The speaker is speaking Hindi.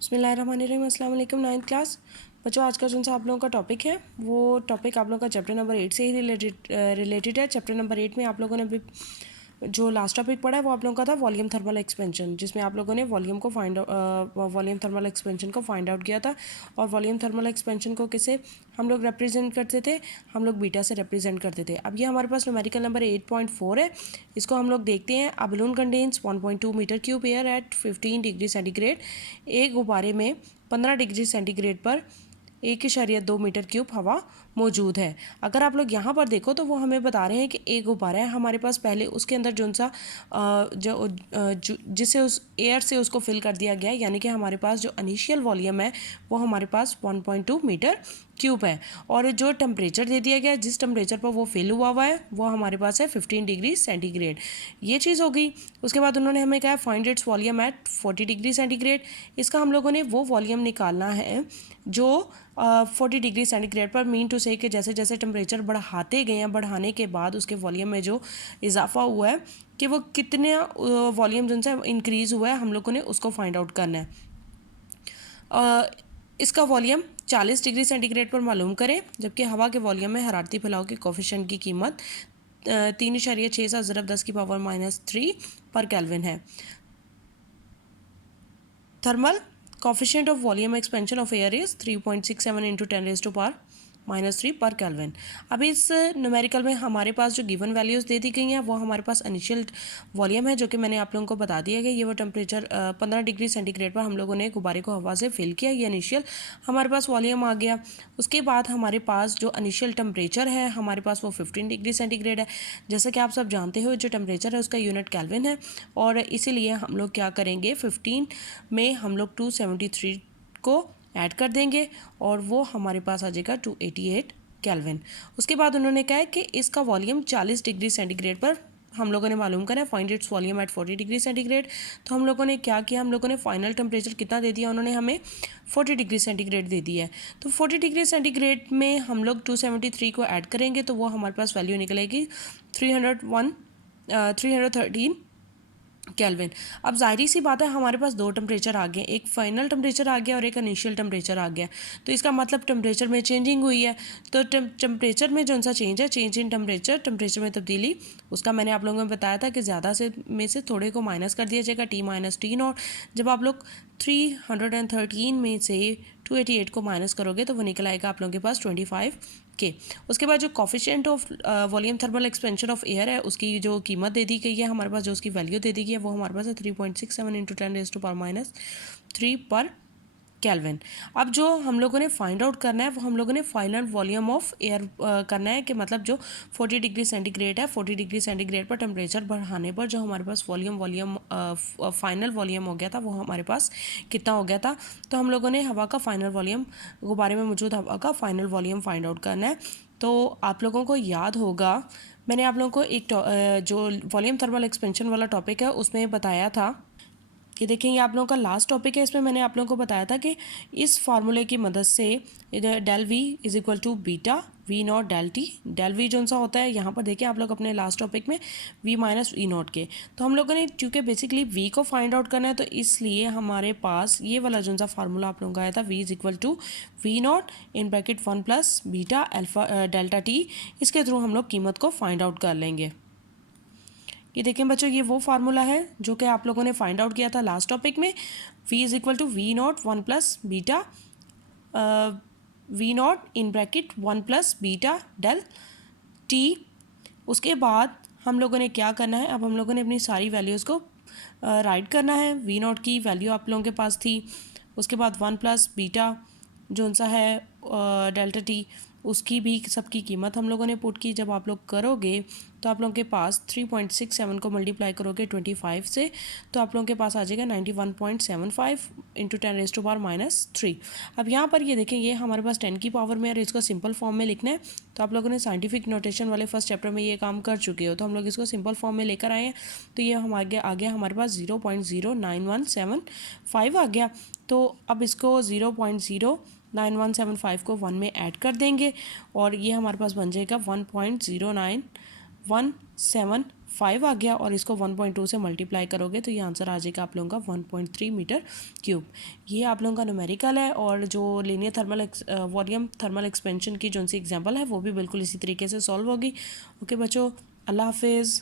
बिस्मिल्लाहिर्रहमानिर्रहीम। अस्सलाम वालेकुम। 9th क्लास बच्चों, आज का जो सा आप लोगों का टॉपिक है वो टॉपिक आप लोगों का चैप्टर नंबर 8 से ही रिलेटेड है। चैप्टर नंबर 8 में आप लोगों ने अभी जो लास्ट टॉपिक पढ़ा है वो आप लोगों का था वॉल्यूम थर्मल एक्सपेंशन, जिसमें आप लोगों ने वॉल्यूम थर्मल एक्सपेंशन को फाइंड आउट किया था। और वॉल्यूम थर्मल एक्सपेंशन को किसे हम लोग रिप्रेजेंट करते थे? हम लोग बीटा से रिप्रेजेंट करते थे। अब ये हमारे पास न्यूमेरिकल नंबर 8.4 है। इसको हम लोग देखते हैं। A balloon contains 1.2 metre cube air at 15 degree centigrade. एक गुब्बारे में 15 डिग्री सेंटीग्रेड पर 1.2 मीटर क्यूब हवा मौजूद है। अगर आप लोग यहाँ पर देखो तो वो हमें बता रहे हैं कि एक गुब्बारा है हमारे पास, पहले उसके अंदर जो सा जिसे उस एयर से उसको फिल कर दिया गया है, यानी कि हमारे पास जो इनिशियल वॉल्यूम है वो हमारे पास 1.2 मीटर क्यूब है। और जो टेम्परेचर दे दिया गया है, जिस टेम्परेचर पर वो फिल हुआ है वो हमारे पास है 15 डिग्री सेंटीग्रेड। ये चीज़ हो गई। उसके बाद उन्होंने हमें कहा find its volume at 40 degree centigrade. इसका हम लोगों ने वो वॉल्यूम निकालना है जो 40 डिग्री सेंटीग्रेड पर, मीन टू से कि जैसे जैसे टेम्परेचर बढ़ाते गए हैं, बढ़ाने के बाद उसके वॉल्यूम में जो इजाफा हुआ है कि वो कितने वॉल्यूम जिनसे इंक्रीज़ हुआ है, हम लोगों ने उसको फाइंड आउट करना है। इसका वॉल्यूम 40 डिग्री सेंटीग्रेड पर मालूम करें, जबकि हवा के वॉल्यूम में हरारती फैलाव के कोफिशिएंट की कीमत 3.67 ज़रब 10 की पावर -3 पर केल्विन है। Thermal coefficient of volume expansion of air is 3.67 into 10 raised to power -3 पर केल्विन। अब इस न्यूमेरिकल में हमारे पास जो गिवन वैल्यूज़ दे दी गई हैं वो हमारे पास इनिशियल वॉल्यूम है, जो कि मैंने आप लोगों को बता दिया गया। ये वो टेम्परेचर 15 डिग्री सेंटीग्रेड पर हम लोगों ने गुब्बारे को हवा से फिल किया, ये इनिशियल हमारे पास वॉल्यूम आ गया। उसके बाद हमारे पास जो इनिशियल टेम्परेचर है हमारे पास वो 15 डिग्री सेंटीग्रेड है। जैसे कि आप सब जानते हो जो टेम्परेचर है उसका यूनिट केल्विन है, और इसीलिए हम लोग क्या करेंगे, 15 में हम लोग 273 को ऐड कर देंगे और वो हमारे पास आ जाएगा 288 केल्विन। उसके बाद उन्होंने कहा है कि इसका वॉल्यूम 40 डिग्री सेंटीग्रेड पर हम लोगों ने मालूम करा है, find its volume at 40 degree centigrade. तो हम लोगों ने क्या किया, हम लोगों ने फाइनल टेम्परेचर कितना दे दिया, उन्होंने हमें 40 डिग्री सेंटीग्रेड दे दिया है। तो 40 डिग्री सेंटीग्रेड में हम लोग 273 को ऐड करेंगे तो वो हमारे पास वैल्यू निकलेगी 313 केल्विन। अब जाहिर सी बात है हमारे पास दो टेम्परेचर आ गए, एक फाइनल टेम्परेचर आ गया और एक इनिशियल टेम्परेचर आ गया। तो इसका मतलब टेम्परेचर में चेंजिंग हुई है। तो टेम्परेचर में जो सा चेंज है, चेंज इन टेम्परेचर में तब्दीली, उसका मैंने आप लोगों को बताया था कि ज़्यादा से में से थोड़े को माइनस कर दिया जाएगा, T-T0। जब आप लोग 313 में से 288 को माइनस करोगे तो वो निकल आएगा आप लोगों के पास 25 के। उसके बाद जो coefficient of volume thermal expansion of air है उसकी जो कीमत दे दी गई है हमारे पास, जो उसकी वैल्यू दे दी गई है वो हमारे पास है 3.67 इंटू 10 रेज़ टू पावर -3 पर केल्विन। अब जो हम लोगों ने फाइंड आउट करना है वो हम लोगों ने फाइनल वॉल्यूम ऑफ एयर करना है, कि मतलब जो 40 डिग्री सेंटीग्रेड है, 40 डिग्री सेंटीग्रेड पर टेम्परेचर बढ़ाने पर जो हमारे पास वॉल्यूम फाइनल वॉल्यूम हो गया था वो हमारे पास कितना हो गया था। तो हम लोगों ने हवा का फाइनल वॉल्यूम, गुब्बारे में मौजूद हवा का फाइनल वॉल्यूम फाइंड आउट करना है। तो आप लोगों को याद होगा मैंने आप लोगों को एक जो वॉल्यूम थर्मल एक्सपेंशन वाला टॉपिक है उसमें बताया था कि देखिए ये आप लोगों का लास्ट टॉपिक है। इसमें मैंने आप लोगों को बताया था कि इस फार्मूले की मदद से del v is equal to beta v not del t. Del v जो सा होता है यहाँ पर देखिए आप लोग अपने लास्ट टॉपिक में वी माइनस वी नॉट के, तो हम लोगों ने क्योंकि बेसिकली वी को फाइंड आउट करना है तो इसलिए हमारे पास ये वाला जो सा फार्मूला आप लोगों का आया था, v is equal to v not in bracket 1 plus beta alpha delta t. इसके थ्रू हम लोग कीमत को फाइंड आउट कर लेंगे। ये देखें बच्चों, ये वो फार्मूला है जो कि आप लोगों ने फाइंड आउट किया था लास्ट टॉपिक में। v is equal to v not 1 plus beta v not in bracket 1 plus beta del t. उसके बाद हम लोगों ने क्या करना है, अब हम लोगों ने अपनी सारी वैल्यूज़ को राइट करना है। वी नॉट की वैल्यू आप लोगों के पास थी, उसके बाद 1 प्लस बीटा जो सा है डेल्टा टी, उसकी भी सबकी कीमत हम लोगों ने पुट की। जब आप लोग करोगे तो आप लोगों के पास 3.67 को मल्टीप्लाई करोगे 25 से तो आप लोगों के पास आ जाएगा 91.75 इंटू 10 रेज़ टू पावर -3। अब यहाँ पर ये देखें, ये हमारे पास 10 की पावर में है और इसको सिंपल फॉर्म में लिखना है। तो आप लोगों ने साइंटिफिक नोटेशन वाले फर्स्ट चैप्टर में ये काम कर चुके हो, तो हम लोग इसको सिंपल फॉर्म में लेकर आए हैं। तो ये हम आगे आ गया हमारे पास 0.09175 आ गया। तो अब इसको 0.09175 को 1 में ऐड कर देंगे और ये हमारे पास बन जाएगा 1.09175 5 आ गया और इसको 1.2 से मल्टीप्लाई करोगे तो ये आंसर आ जाएगा आप लोगों का 1.3 मीटर क्यूब। ये आप लोगों का न्यूमेरिकल है। और जो linear thermal volume thermal expansion की जो सी एग्जांपल है वो भी बिल्कुल इसी तरीके से सॉल्व होगी। ओके बच्चों, अल्लाह हाफिज़।